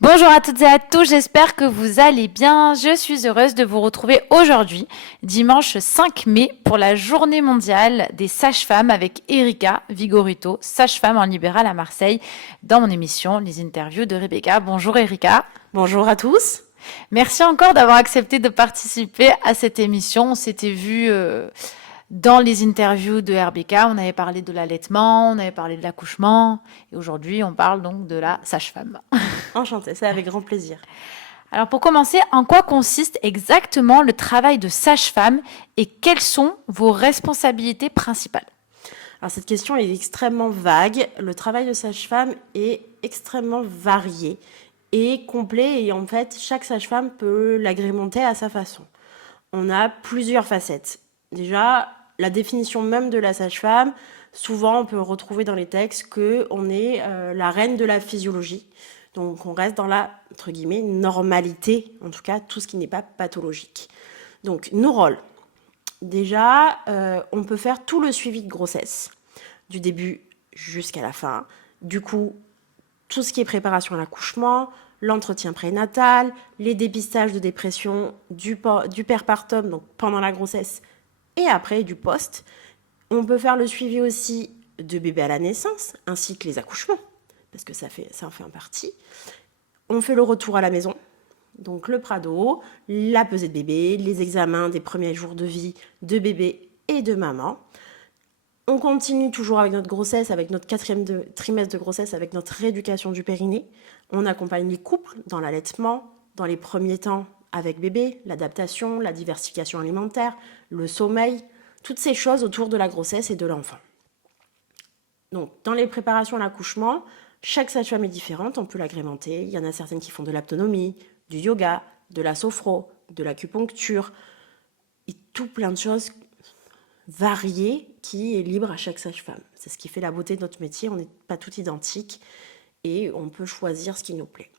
Bonjour à toutes et à tous, j'espère que vous allez bien. Je suis heureuse de vous retrouver aujourd'hui, dimanche 5 mai, pour la journée mondiale des sages-femmes avec Erika Vigorito, sage-femme en libéral à Marseille, dans mon émission Les interviews de Rebecca. Bonjour Erika. Bonjour à tous. Merci encore d'avoir accepté de participer à cette émission. On s'était vu dans les interviews de RBK, on avait parlé de l'allaitement, on avait parlé de l'accouchement, et aujourd'hui on parle donc de la sage-femme. Enchantée, c'est avec grand plaisir. Alors pour commencer, en quoi consiste exactement le travail de sage-femme et quelles sont vos responsabilités principales? Alors cette question est extrêmement vague. Le travail de sage-femme est extrêmement varié et complet et en fait chaque sage-femme peut l'agrémenter à sa façon. On a plusieurs facettes. Déjà, la définition même de la sage-femme, souvent on peut retrouver dans les textes qu'on est la reine de la physiologie. Donc on reste dans la, entre guillemets, normalité, en tout cas tout ce qui n'est pas pathologique. Donc nos rôles. Déjà, on peut faire tout le suivi de grossesse, du début jusqu'à la fin. Du coup, tout ce qui est préparation à l'accouchement, l'entretien prénatal, les dépistages de dépression du perpartum, donc pendant la grossesse et après du post. On peut faire le suivi aussi de bébé à la naissance, ainsi que les accouchements, parce que ça en fait en partie. On fait le retour à la maison, donc le prado, la pesée de bébé, les examens des premiers jours de vie de bébé et de maman. On continue toujours avec notre grossesse, avec notre trimestre de grossesse, avec notre rééducation du périnée. On accompagne les couples dans l'allaitement, dans les premiers temps avec bébé, l'adaptation, la diversification alimentaire, le sommeil, toutes ces choses autour de la grossesse et de l'enfant. Donc, dans les préparations à l'accouchement, chaque sage-femme est différente, on peut l'agrémenter. Il y en a certaines qui font de l'autonomie, du yoga, de la sophro, de l'acupuncture, et tout plein de choses variées qui est libre à chaque sage-femme. C'est ce qui fait la beauté de notre métier, on n'est pas toutes identiques et on peut choisir ce qui nous plaît.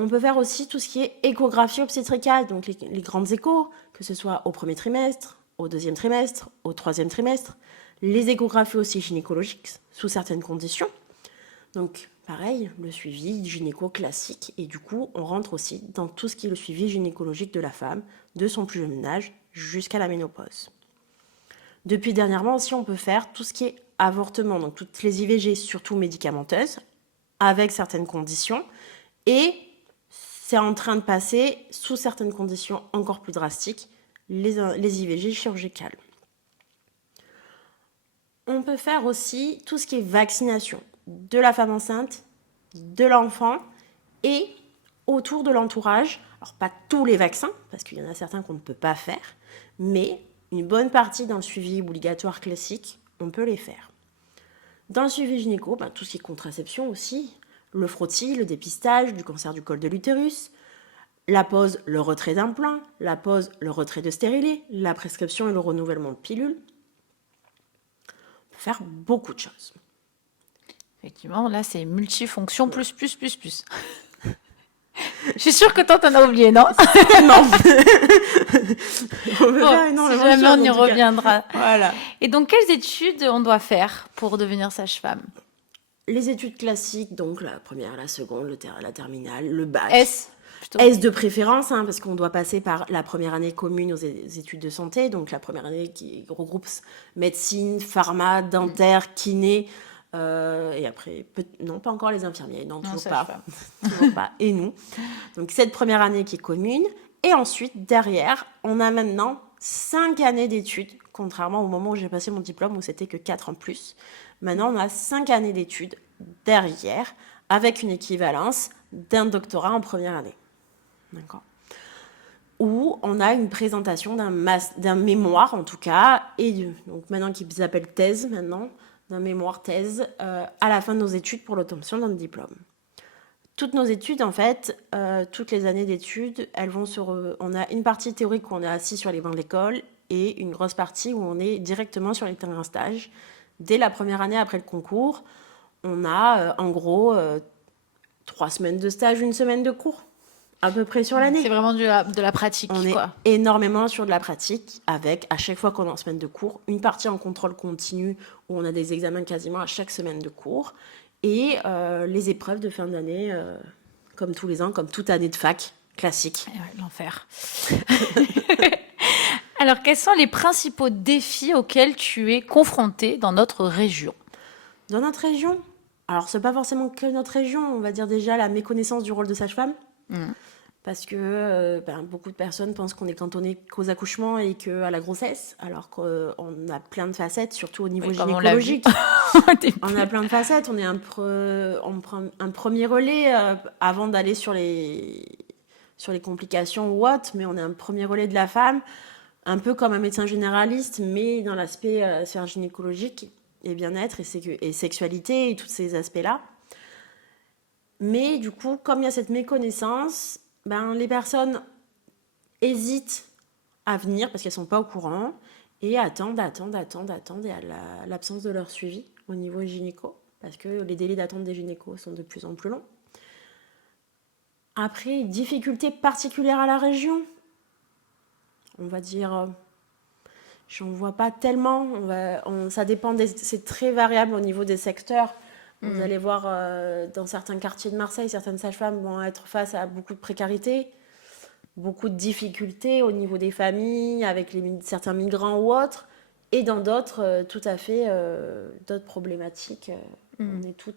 On peut faire aussi tout ce qui est échographie obstétricale, donc les grandes échos, que ce soit au premier trimestre, au deuxième trimestre, au troisième trimestre, les échographies aussi gynécologiques sous certaines conditions. Donc pareil, le suivi gynéco classique et du coup on rentre aussi dans tout ce qui est le suivi gynécologique de la femme, de son plus jeune âge jusqu'à la ménopause. Depuis dernièrement aussi on peut faire tout ce qui est avortement, donc toutes les IVG surtout médicamenteuses, avec certaines conditions et c'est en train de passer sous certaines conditions encore plus drastiques, les IVG chirurgicales. On peut faire aussi tout ce qui est vaccination de la femme enceinte, de l'enfant et autour de l'entourage. Alors pas tous les vaccins, parce qu'il y en a certains qu'on ne peut pas faire, mais une bonne partie dans le suivi obligatoire classique, on peut les faire. Dans le suivi gynéco, tout ce qui est contraception aussi, le frottis, le dépistage du cancer du col de l'utérus, la pose, le retrait d'implants, la pose, le retrait de stérilés, la prescription et le renouvellement de pilules. On peut faire beaucoup de choses. Effectivement, là c'est multifonction plus. Je suis sûre que toi t'en as oublié, non? Certainement. Si jamais on y reviendra. Voilà. Et donc quelles études on doit faire pour devenir sage-femme? Les études classiques, donc la première, la seconde, la terminale, le bac. S plutôt. S de préférence, parce qu'on doit passer par la première année commune aux études de santé, donc la première année qui regroupe médecine, pharma, dentaire, kiné, et après, non, pas encore les infirmiers, non, toujours pas. Toujours pas, et nous. Donc cette première année qui est commune, et ensuite, derrière, on a maintenant 5 années d'études, contrairement au moment où j'ai passé mon diplôme, où c'était que 4 en plus. Maintenant, on a 5 années d'études derrière, avec une équivalence d'un doctorat en première année. D'accord. Où on a une présentation d'un mémoire, en tout cas, et donc maintenant qui s'appelle thèse, maintenant, d'un mémoire thèse, à la fin de nos études pour l'obtention d'un diplôme. Toutes nos études, en fait, toutes les années d'études, elles vont on a une partie théorique où on est assis sur les bancs de l'école et une grosse partie où on est directement sur les terrains stage. Dès la première année après le concours, on a en gros 3 semaines de stage, 1 semaine de cours, à peu près sur l'année. C'est vraiment de la pratique, on quoi. est énormément sur de la pratique, avec, à chaque fois qu'on est en semaine de cours, une partie en contrôle continu, où on a des examens quasiment à chaque semaine de cours, et les épreuves de fin d'année comme tous les ans, comme toute année de fac, classique. Ouais, l'enfer. Alors, quels sont les principaux défis auxquels tu es confrontée dans notre région? Dans notre région, alors c'est pas forcément que notre région, on va dire déjà la méconnaissance du rôle de sage-femme. Parce que beaucoup de personnes pensent qu'on est cantonné qu'aux accouchements et qu'à la grossesse, alors qu'on a plein de facettes, surtout au niveau gynécologique. On a plein de facettes, on prend un premier relais avant d'aller sur les complications ou autres, mais on est un premier relais de la femme, un peu comme un médecin généraliste, mais dans l'aspect sphère gynécologique et bien-être et sexualité et tous ces aspects-là. Mais du coup, comme il y a cette méconnaissance, les personnes hésitent à venir parce qu'elles ne sont pas au courant et attendent et à l'absence de leur suivi au niveau gynéco, parce que les délais d'attente des gynécos sont de plus en plus longs. Après, difficultés particulières à la région, on va dire, j'en vois pas tellement, ça dépend, c'est très variable au niveau des secteurs. Vous allez voir dans certains quartiers de Marseille, certaines sages-femmes vont être face à beaucoup de précarité, beaucoup de difficultés au niveau des familles, avec certains migrants ou autres, et dans d'autres, tout à fait, d'autres problématiques.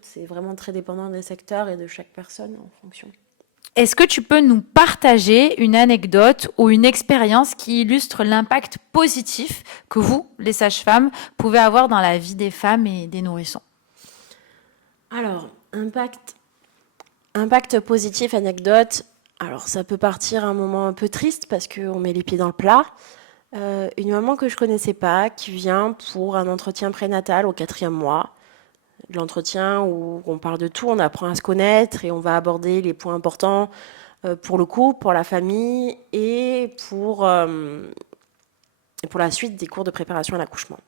C'est vraiment très dépendant des secteurs et de chaque personne en fonction. Est-ce que tu peux nous partager une anecdote ou une expérience qui illustre l'impact positif que vous, les sages-femmes, pouvez avoir dans la vie des femmes et des nourrissons? Alors, impact positif, anecdote. Alors, ça peut partir un moment un peu triste parce qu'on met les pieds dans le plat. Une maman que je connaissais pas qui vient pour un entretien prénatal au 4e mois. L'entretien où on parle de tout, on apprend à se connaître et on va aborder les points importants pour le couple, pour la famille et pour la suite des cours de préparation à l'accouchement.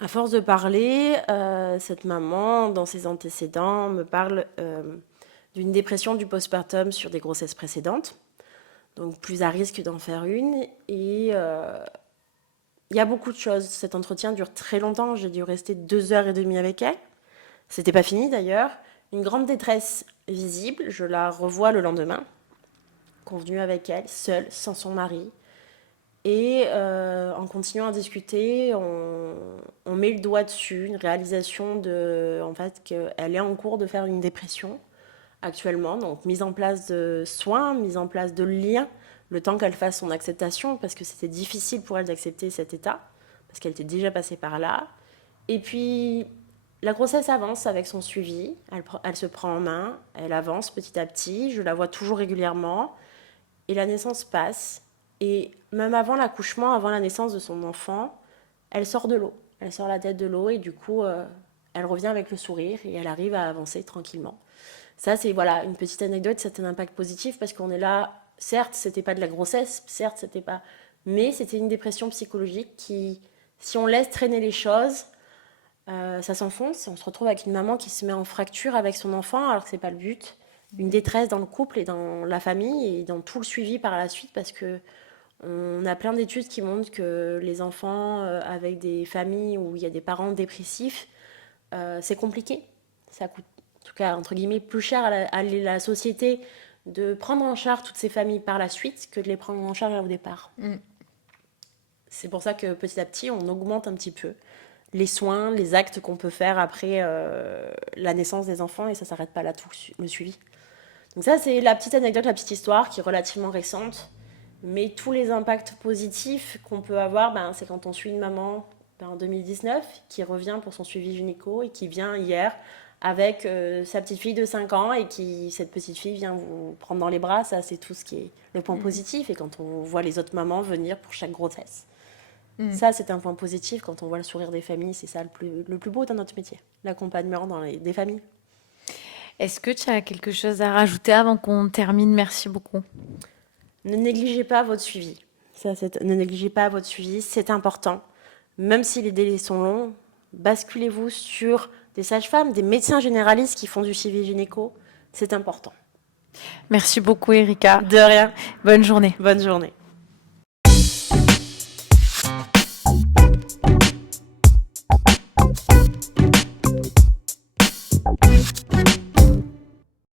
À force de parler, cette maman, dans ses antécédents, me parle d'une dépression du postpartum sur des grossesses précédentes, donc plus à risque d'en faire une. Et il y a beaucoup de choses. Cet entretien dure très longtemps, j'ai dû rester 2h30 avec elle. C'était pas fini d'ailleurs. Une grande détresse visible, je la revois le lendemain, convenue avec elle, seule, sans son mari. Et en continuant à discuter, on met le doigt dessus, une réalisation en fait, qu'elle est en cours de faire une dépression actuellement. Donc mise en place de soins, mise en place de liens, le temps qu'elle fasse son acceptation, parce que c'était difficile pour elle d'accepter cet état, parce qu'elle était déjà passée par là. Et puis la grossesse avance avec son suivi, elle se prend en main, elle avance petit à petit, je la vois toujours régulièrement, et la naissance passe. Et même avant l'accouchement, avant la naissance de son enfant, elle sort de l'eau. Elle sort la tête de l'eau et du coup, elle revient avec le sourire et elle arrive à avancer tranquillement. Ça, c'est voilà, une petite anecdote, c'est un impact positif parce qu'on est là, certes, c'était pas de la grossesse, certes, c'était pas... Mais c'était une dépression psychologique qui, si on laisse traîner les choses, ça s'enfonce. On se retrouve avec une maman qui se met en fracture avec son enfant alors que c'est pas le but. Une détresse dans le couple et dans la famille et dans tout le suivi par la suite parce que on a plein d'études qui montrent que les enfants avec des familles où il y a des parents dépressifs, c'est compliqué. Ça coûte, en tout cas, entre guillemets, plus cher à la société de prendre en charge toutes ces familles par la suite que de les prendre en charge au départ. C'est pour ça que petit à petit, on augmente un petit peu les soins, les actes qu'on peut faire après la naissance des enfants et ça ne s'arrête pas là, tout le suivi. Donc ça, c'est la petite anecdote, la petite histoire qui est relativement récente. Mais tous les impacts positifs qu'on peut avoir, c'est quand on suit une maman en 2019 qui revient pour son suivi gynéco et qui vient hier avec sa petite fille de 5 ans et cette petite fille vient vous prendre dans les bras. Ça, c'est tout ce qui est le point positif. Et quand on voit les autres mamans venir pour chaque grossesse. Ça, c'est un point positif. Quand on voit le sourire des familles, c'est ça le plus beau dans notre métier, l'accompagnement des familles. Est-ce que tu as quelque chose à rajouter avant qu'on termine? Merci beaucoup. Ne négligez pas votre suivi. Ne négligez pas votre suivi, c'est important. Même si les délais sont longs, basculez-vous sur des sages-femmes, des médecins généralistes qui font du suivi gynéco. C'est important. Merci beaucoup, Erika. De rien. Bonne journée. Bonne journée.